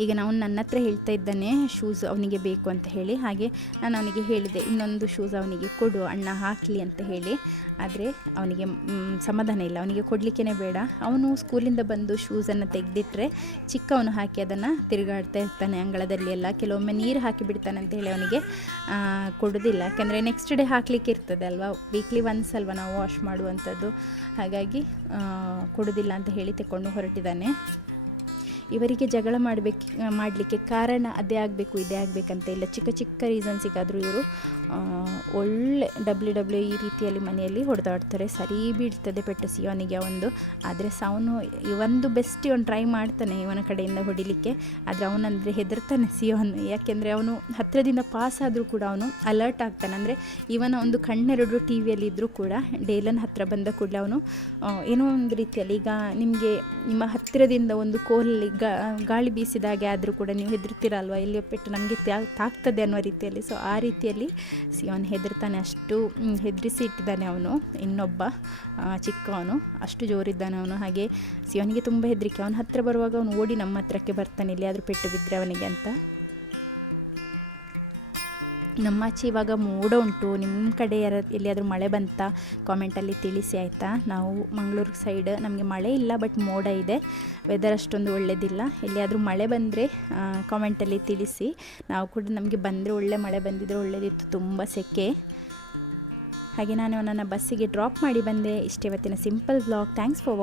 ಈಗ ನಾವು ನನ್ನ ಹತ್ರ ಹೇಳ್ತಾ ಇದ್ದಾನೆ ಶೂಸ್ ಅವನಿಗೆ ಬೇಕು ಅಂತ ಹೇಳಿ. ಹಾಗೆ ನಾನು ಅವನಿಗೆ ಹೇಳಿದೆ, ಇನ್ನೊಂದು ಶೂಸ್ ಅವನಿಗೆ ಕೊಡು ಅಣ್ಣ ಹಾಕಲಿ ಅಂತ ಹೇಳಿ. ಆದರೆ ಅವನಿಗೆ ಸಮಾಧಾನ ಇಲ್ಲ, ಅವನಿಗೆ ಕೊಡಲಿಕ್ಕೇ ಬೇಡ. ಅವನು ಸ್ಕೂಲಿಂದ ಬಂದು ಶೂಸನ್ನು ತೆಗೆದಿಟ್ಟರೆ ಚಿಕ್ಕವನು ಹಾಕಿ ಅದನ್ನು ತಿರುಗಾಡ್ತಾ ಇರ್ತಾನೆ ಅಂಗಳದಲ್ಲಿ ಎಲ್ಲ. ಕೆಲವೊಮ್ಮೆ ನೀರು ಹಾಕಿ ಬಿಡ್ತಾನೆ ಅಂತ ಹೇಳಿ ಅವನಿಗೆ ಕೊಡೋದಿಲ್ಲ. ಯಾಕೆಂದರೆ ನೆಕ್ಸ್ಟ್ ಡೇ ಹಾಕಲಿಕ್ಕೆ ಇರ್ತದೆ ಅಲ್ವಾ, ವೀಕ್ಲಿ ಒನ್ಸ್ ಅಲ್ವಾ ನಾವು ವಾಶ್ ಮಾಡುವಂಥದ್ದು. ಹಾಗಾಗಿ ಕೊಡೋದಿಲ್ಲ ಅಂತ ಹೇಳಿ ತೆಕ್ಕೊಂಡು ಹೊರಟಿದ್ದಾನೆ. ಇವರಿಗೆ ಜಗಳ ಮಾಡಲಿಕ್ಕೆ ಕಾರಣ ಅದೇ ಆಗಬೇಕು ಇದೇ ಆಗಬೇಕಂತ ಇಲ್ಲ. ಚಿಕ್ಕ ಚಿಕ್ಕ ರೀಸನ್ಸಿಗಾದರೂ ಇವರು ಒಳ್ಳೆ WWE ಈ ರೀತಿಯಲ್ಲಿ ಮನೆಯಲ್ಲಿ ಹೊಡೆದಾಡ್ತಾರೆ. ಸರಿ ಬೀಳ್ತದೆ ಪೆಟ್ಟು ಸಿಯೋನಿಗೆ ಒಂದು. ಆದರೆ ಅವನು ಇವೊಂದು ಬೆಸ್ಟ್ ಇವನು ಟ್ರೈ ಮಾಡ್ತಾನೆ ಇವನ ಕಡೆಯಿಂದ ಹೊಡಿಲಿಕ್ಕೆ. ಆದರೆ ಅವನಂದರೆ ಹೆದರ್ತಾನೆ ಸಿಯೋನ್. ಯಾಕೆಂದರೆ ಅವನು ಹತ್ತಿರದಿಂದ ಪಾಸ್ ಆದರೂ ಕೂಡ ಅವನು ಅಲರ್ಟ್ ಆಗ್ತಾನೆ. ಅಂದರೆ ಇವನ ಒಂದು ಕಣ್ಣೆರಡು TV ಇದ್ದರೂ ಕೂಡ ಡೇಲನ್ ಹತ್ತಿರ ಬಂದ ಕೂಡಲೇ ಅವನು ಏನೋ ಒಂದು ರೀತಿಯಲ್ಲಿ, ಈಗ ನಿಮಗೆ ನಿಮ್ಮ ಹತ್ತಿರದಿಂದ ಒಂದು ಕೋಲಲ್ಲಿ ಗಾಳಿ ಬೀಸಿದಾಗೆ ಆದರೂ ಕೂಡ ನೀವು ಹೆದರ್ತೀರಲ್ವ, ಎಲ್ಲಿಯೋ ಪೆಟ್ಟು ನಮಗೆ ತಾಗ್ತದೆ ಅನ್ನೋ ರೀತಿಯಲ್ಲಿ. ಸೊ ಆ ರೀತಿಯಲ್ಲಿ ಸಿಯೋನ್ ಹೆದರ್ತಾನೆ. ಅಷ್ಟು ಹೆದರಿಸಿ ಇಟ್ಟಿದ್ದಾನೆ ಅವನು. ಇನ್ನೊಬ್ಬ ಚಿಕ್ಕವನು ಅಷ್ಟು ಜೋರಿದ್ದಾನೆ ಅವನು. ಹಾಗೆ ಸಿಯೋನಿಗೆ ತುಂಬ ಹೆದರಿಕೆ. ಅವನ ಹತ್ತಿರ ಬರುವಾಗ ಅವನು ಓಡಿ ನಮ್ಮ ಹತ್ರಕ್ಕೆ ಬರ್ತಾನೆ, ಎಲ್ಲಿಯಾದರೂ ಪೆಟ್ಟು ಬಿದ್ದರೆ ಅವನಿಗೆ ಅಂತ. ನಮ್ಮಾಚೆ ಇವಾಗ ಮೋಡ ಉಂಟು. ನಿಮ್ಮ ಕಡೆ ಎಲ್ಲಿಯಾದರೂ ಮಳೆ ಬಂತಾ ಕಾಮೆಂಟಲ್ಲಿ ತಿಳಿಸಿ ಆಯಿತಾ. ನಾವು ಮಂಗಳೂರು ಸೈಡ್ ನಮಗೆ ಮಳೆ ಇಲ್ಲ, ಬಟ್ ಮೋಡ ಇದೆ. ವೆದರ್ ಅಷ್ಟೊಂದು ಒಳ್ಳೆಯದಿಲ್ಲ. ಎಲ್ಲಿಯಾದರೂ ಮಳೆ ಬಂದರೆ ಕಾಮೆಂಟಲ್ಲಿ ತಿಳಿಸಿ. ನಾವು ಕೂಡ ನಮಗೆ ಬಂದರೆ ಒಳ್ಳೆ ಮಳೆ ಬಂದಿದ್ದರೆ ಒಳ್ಳೆಯದಿತ್ತು, ತುಂಬ ಸೆಕೆ. ಹಾಗೆ ನಾನು ನನ್ನ ಬಸ್ಸಿಗೆ ಡ್ರಾಪ್ ಮಾಡಿ ಬಂದೆ. ಇಷ್ಟೇ ಇವತ್ತಿನ ಸಿಂಪಲ್ ವ್ಲಾಗ್. Thanks for